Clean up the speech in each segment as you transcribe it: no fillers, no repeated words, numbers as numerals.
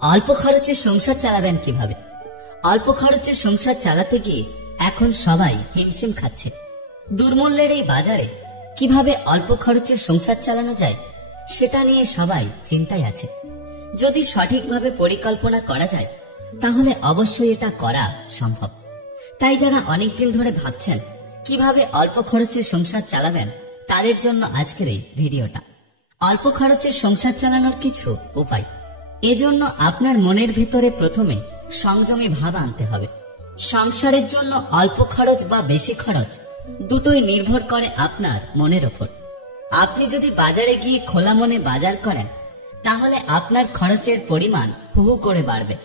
অল্প খরচে সংসার চালাবেন কিভাবে? অল্প খরচে সংসার চালাতে গিয়ে এখন সবাই হিমশিম খাচ্ছে। দুর্মূল্যের এই বাজারে কিভাবে অল্প খরচে সংসার চালানো যায় সেটা নিয়ে সবাই চিন্তায় আছে। যদি সঠিকভাবে পরিকল্পনা করা যায় তাহলে অবশ্যই এটা করা সম্ভব। তাই যারা অনেকদিন ধরে ভাবছেন কিভাবে অল্প খরচে সংসার চালাবেন তাদের জন্য আজকের এই ভিডিওটা। অল্প খরচে সংসার চালানোর কিছু উপায়। এজন্য আপনার মনের ভিতরে প্রথমে সংযমী ভাব আনতে হবে। সংসারের জন্য অল্প খরচ বা বেশি খরচ দুটোই নির্ভর করে আপনার মনের ওপর। আপনি যদি বাজারে গিয়ে খোলা মনে বাজার করেন তাহলে আপনার খরচের পরিমাণ হু হু করে বাড়বে,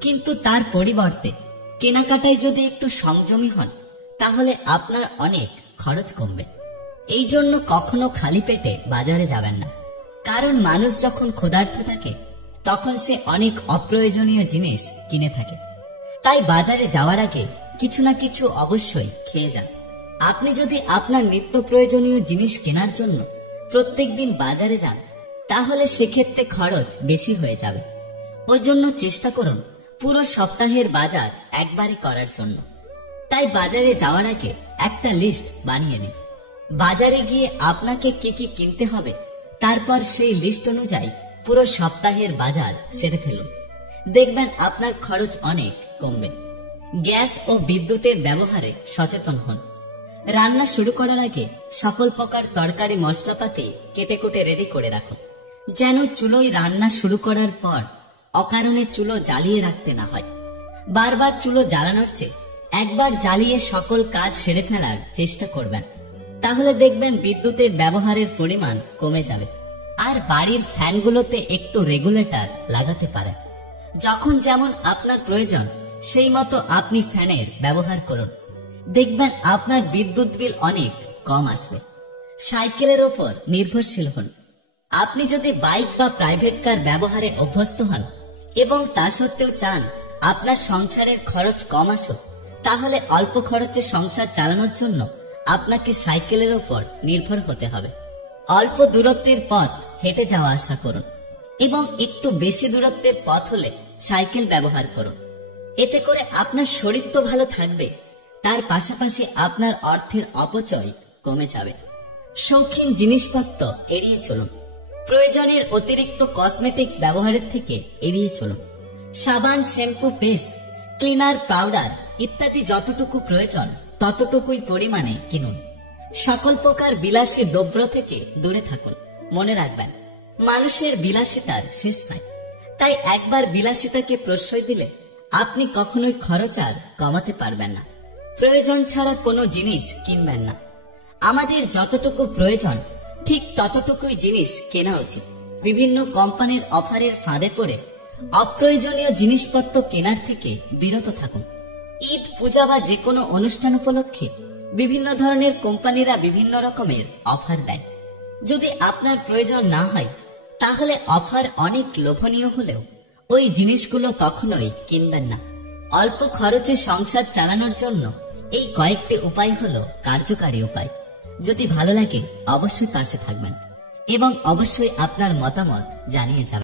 কিন্তু তার পরিবর্তে কেনাকাটায় যদি একটু সংযমী হন তাহলে আপনার অনেক খরচ কমবে। এই জন্য কখনো খালি পেটে বাজারে যাবেন না, কারণ মানুষ যখন ক্ষুধার্ত থাকে তখন সে অনেক অপ্রয়োজনীয় জিনিস কিনে থাকে। তাই বাজারে যাওয়ার আগে কিছু না কিছু অবশ্যই খেয়ে যান। আপনি যদি আপনার নিত্য প্রয়োজনীয় জিনিস কেনার জন্য প্রত্যেকদিন বাজারে যান তাহলে সেক্ষেত্রে খরচ বেশি হয়ে যাবে। ওই জন্য চেষ্টা করুন পুরো সপ্তাহের বাজার একবারে করার জন্য। তাই বাজারে যাওয়ার আগে একটা লিস্ট বানিয়ে নিন। বাজারে গিয়ে আপনাকে কি কি কিনতে হবে তারপর সেই লিস্ট অনুযায়ী পুরো সপ্তাহের বাজার সেরে ফেলুন। দেখবেন আপনার খরচ অনেক কমবে। গ্যাস ও বিদ্যুতের ব্যবহারে সচেতন হন। রান্না শুরু করার আগে সকল প্রকার তরকারি মশলাপাতি কেটে কুটে রেডি করে রাখুন, যেন চুলোয় রান্না শুরু করার পর অকারণে চুলো জ্বালিয়ে রাখতে না হয়। বারবার চুলো জ্বালানোর চেয়ে একবার জ্বালিয়ে সকল কাজ সেরে ফেলার চেষ্টা করবেন। তাহলে দেখবেন বিদ্যুতের ব্যবহারের পরিমাণ কমে যাবে। আর বাড়ির ফ্যানগুলোতে একটু রেগুলেটর লাগাতে পারেন। যখন যেমন আপনার প্রয়োজন সেই মতো আপনি ফ্যানের ব্যবহার করুন। দেখবেন আপনার বিদ্যুৎ বিল অনেক কম আসবে। সাইকেলের ওপর নির্ভরশীল হন। আপনি যদি বাইক বা প্রাইভেট কার ব্যবহারে অভ্যস্ত হন এবং তা সত্ত্বেও চান আপনার সংসারের খরচ কম আসুক, তাহলে অল্প খরচে সংসার চালানোর জন্য আপনাকে সাইকেলের ওপর নির্ভর হতে হবে। অল্প দূরত্বের পথ হেঁটে যাওয়া আসা করুন এবং একটু বেশি দূরত্বের পথ হলে সাইকেল ব্যবহার করুন। এতে করে আপনার শরীর তো ভালো থাকবে, তার পাশাপাশি আপনার অর্থের অপচয় কমে যাবে। শৌখিন জিনিসপত্র এড়িয়ে চলুন। প্রয়োজনের অতিরিক্ত কসমেটিক্স ব্যবহারের থেকে এড়িয়ে চলুন। সাবান, শ্যাম্পু, পেস্ট, ক্লিনার, পাউডার ইত্যাদি যতটুকু প্রয়োজন ততটুকুই পরিমাণে কিনুন। সকল প্রকার বিলাসী দ্রব্য থেকে দূরে থাকুন। মনে রাখবেন, মানুষের বিলাসিতার শেষ নাই। তাই একবার বিলাসিতাকে প্রশ্রয় দিলে আপনি কখনোই খরচ আর কমাতে পারবেন না। প্রয়োজন ছাড়া কোনো জিনিস কিনবেন না। আমাদের যতটুকু প্রয়োজন ঠিক ততটুকুই জিনিস কেনা উচিত। বিভিন্ন কোম্পানির অফারের ফাঁদে পড়ে অপ্রয়োজনীয় জিনিসপত্র কেনার থেকে বিরত থাকুন। ঈদ, পূজা বা যে কোনো অনুষ্ঠান উপলক্ষে বিভিন্ন ধরনের কোম্পানিরা বিভিন্ন রকমের অফার দেয়। যদি আপনার প্রয়োজন না হয় তাহলে অফার অনেক লোভনীয় হলেও ওই জিনিসগুলো কখনোই কিনবেন না। অল্প খরচে সংসার চালানোর জন্য এই কয়েকটি উপায় হলো কার্যকারী উপায়। যদি ভালো লাগে অবশ্যই পাশে থাকবেন এবং অবশ্যই আপনার মতামত জানিয়ে যাবেন।